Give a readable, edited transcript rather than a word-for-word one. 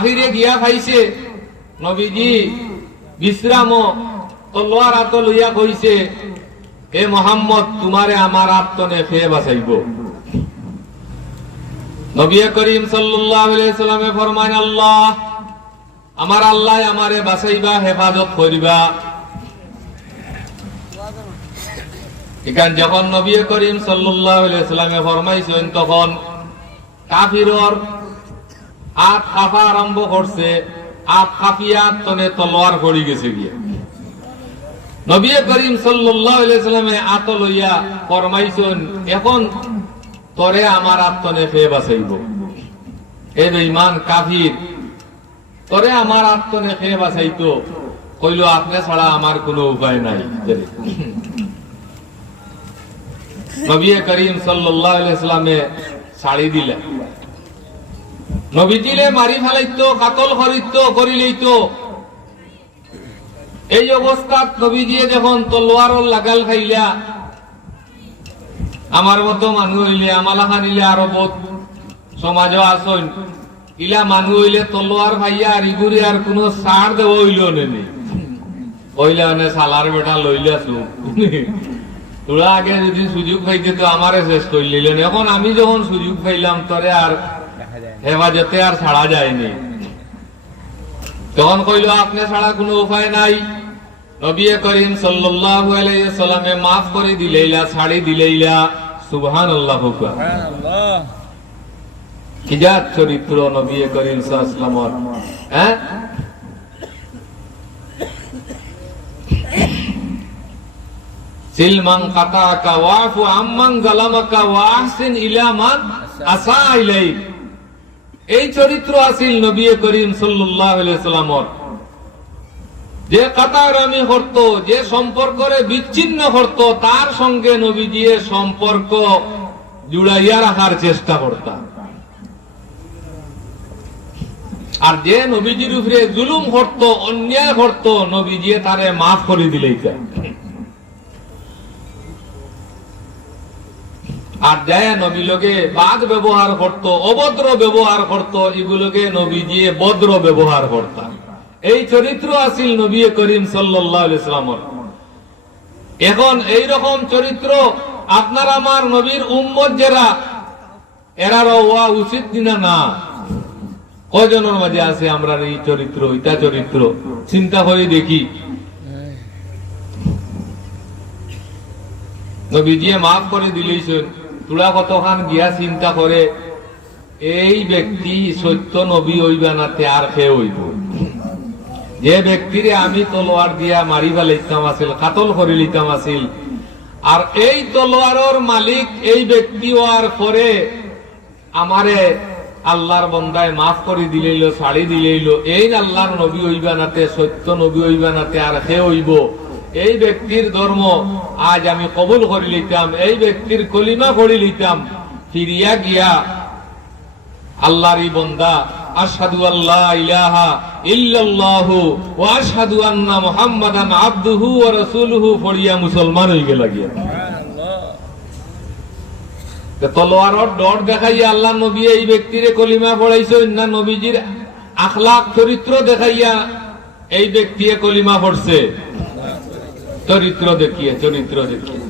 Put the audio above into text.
কাফিরে গিয়া খাইছে নবীজি বিশ্রাম তলোয়ার হাতে লইয়া কইছে, হে মোহাম্মদ, তোমারে আমার আত্মনে খেয়ে বাঁচাইব। নবী করিম সাল্লাল্লাহু আলাইহি সাল্লামে ফরমান, আল্লাহ, আমার আল্লাহ আমারে বাঁচাইবা, হেফাজত করিবা। এখান যখন নবী করিম সাল্লাল্লাহু আলাইহি সাল্লামে ফরমাইছেন, তখন কাফিরর আত কাঁপা আরম্ভ করছে, আত কাঁপিয়া তনে তলোয়ার পড়ি গেছে গিয়ে। নবী করিম সাল্লাল্লাহু আলাইহি সাল্লামে আত লইয়া ফরমাইছেন, এখন তরে আমার আত্মনে ফে বাঁচাইব। এ বেঈমান কাফির, তরে আমার আত্মনে ফে বাঁচাইতো, কইল আপনি ছাড়া আমার কোনো উপায় নাই। নবী করিম সাল্লাল্লাহু আলাইহি সাল্লামে ছাড়ি দিলেন। নবীজিরে মারি ফেলাইতো, কাতল করিলেইতো। এই অবস্থাত নবীজি যখন তলোয়ার লাগাল খাইলা, আমার মতো মানুষ হইলে, আমালাখান হইলে, আরো বহুত সমাজও আসন, ইলা মানুষ হইলে তলোয়ার ভাইয়া আর ইগুরি আর কোনো ছাড় দেব হইল নেই, হইলে মানে সালার বেটা লইলাছু। তোরা আগে যদি সুযোগ পাইতে তো আমারে শেষ করলিলেন, এখন আমি যখন সুযোগ পাইলাম তরে আর হেফাজতে আর ছাড়া যায়নি। তখন কইল আপনি ছাড়া কোনো উপায় নাই। নবী করিম সাল্লাল্লাহু আলাইহি সাল্লামে মাফ করে দিলেইলা, ছাড়ি দিলেইলা। সুবহানাল্লাহ। সুবহানাল্লাহ। কি জাত চরিত্র নবী করিম সাল্লাল্লাহু আলাইহি ওয়াসাল্লাম। হ্যাঁ, সিলমান কাতাকা ওয়াফু আম্মান যালামাকা ওয়া আহসিন ইলা মান আসা ইলাইক। এই চরিত্র আছিল নবী করিম সাল্লাল্লাহু আলাইহি সাল্লামের। যে কাতারামি করত, যে সম্পর্করে বিচ্ছিন্ন করত, তার সঙ্গে নবীজি সম্পর্ক জুড়াইয়া রাখার চেষ্টা করতাম। আর যে নবীজির উপরে জুলুম করত, অন্যায় করত, নবীজি তারে মাফ করে দিলেই। আর যায় নবী লোকে বাদ ব্যবহার করত, অভদ্র ব্যবহার করত, এগুলোকে নবীজি ভদ্র ব্যবহার করতাম। এই চরিত্র আছিল নবী করিম সাল্লাল্লাহু আলাইহি ওয়াসাল্লামের। এখন এই রকম চরিত্র আপনার আমার নবীর উম্মত যারা, এরারও হওয়া উচিত কিনা না? কজনের মাঝে আছে আমরা এই চরিত্র, ইটা চরিত্র? চিন্তা করে দেখি। নবীজি মাফ করে দিলেছেন, তোরা কতখান গিয়া চিন্তা করে এই ব্যক্তি সত্য নবী হইবা না, তে আর খেয়ে হইব। যে ব্যক্তিরে আমি তলোয়ার দিয়া মারি ফেলাইতাম আসিল, কাতল করে লিতাম আসিল, আর এই তলোয়ারের মালিক এই ব্যক্তি হওয়ার পরে আমারে আল্লাহর বন্দায় মাফ করে দিলেইল, ছাড়ি দিলেইল, এই আল্লাহর নবী হইবা নাতে, সত্য নবী হইবা নাতে আর খেয়ে হইব। এই ব্যক্তির ধর্ম আজ আমি কবুল করে লিতাম, এই ব্যক্তির কলিমা পড়ি লিতাম, ফিরিয়া গিয়া আল্লাহর বন্দা আশহাদু আল্লা ইলাহা ইল্লাল্লাহু ওয়া আশহাদু আন্না মুহাম্মাদান আবদুহু ওয়া রাসূলুহু পড়িয়া মুসলমান হয়ে গেল। সুবহানাল্লাহ। তলোয়ারের ডর দেখাইয়া আল্লাহ নবী এই ব্যক্তিরে কলিমা পড়াইছেন না নবীজির আখলাক চরিত্র দেখাইয়া এই ব্যক্তিয়ে কলিমা পড়ছে? চরিত্র দেখিয়ে, চরিত্র দেখিয়ে।